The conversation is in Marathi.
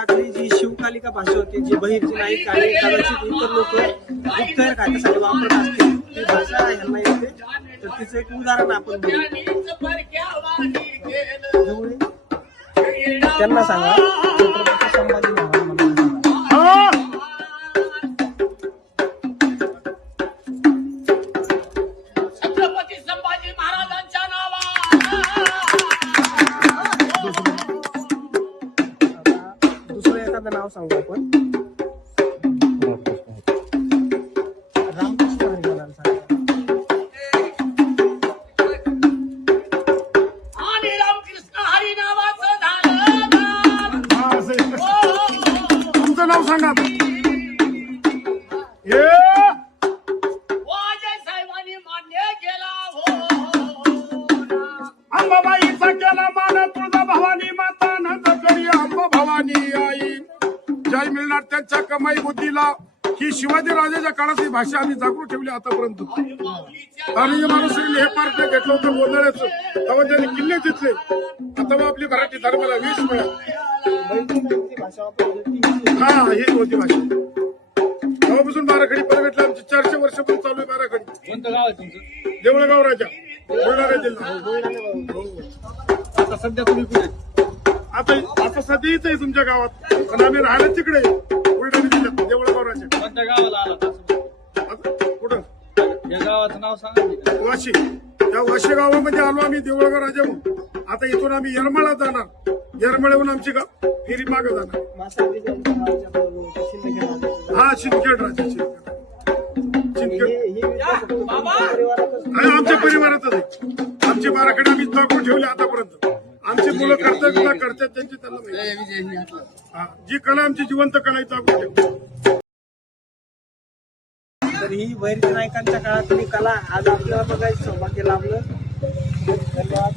काळातली जी शिवकालिका भाषा होती जी बहिरची नाही आणि कदाचित इतर लोक गुप्तहेर खात्यासाठी वापरत असतील ती भाषा ह्यांना येते तर तिचं एक उदाहरण आपण त्यांना सांगा. एखादं नाव सांगू आपण? रामकृष्ण हरी म्हणाल सांगा आणि रामकृष्ण हरी जय मिळणार त्यांच्या कमाई बुद्धीला. ही शिवाजी राजाच्या काळातली भाषा आम्ही जागृत ठेवली आतापर्यंत. आणि माणूस हे पार्ट घेतलं होतं गोंधळाचं तेव्हा त्यांनी किल्ले जिंकले. तेव्हा आपली मराठी धर्माला वीस मिळाली. हा हीच होती भाषा. तेव्हापासून बाराखडी परगटला आमची चारशे वर्ष पण चालू आहे बाराखडी. देवळगाव राजा बुलढाणा जिल्हा. सध्या तुम्ही कुठे? आता आता सध्या इथं आहे तुमच्या गावात. पण आम्ही राहायला तिकडे. बुलढाणा जिल्ह्यात देवळगाव राजा कोणत्या गावाला आला होता? आता कुठं? या गावाचं नाव सांगा की. वाशी. त्या वाशी गावामध्ये आलो आम्ही देवळगाव राजाहून आता इथून आम्ही येरमाळा जाणार. येरमाळ्याहून आमची गाव फेरी मागे जाणार. हा शिंदखेड राजा शिंदखेड. शिंदखेड. हे- आमच्या परिवारातच आहे. आमची बाराकडे आम्ही दाखवून ठेवली आतापर्यंत. आमची मुलं करतात किंवा करतात त्यांची. हा, जी कला आमची जिवंत कला आहे तर ही बहिरची नायकांच्या काळातली कला आज आपल्याला बघायचं सौभाग्य लाभलं. धन्यवाद.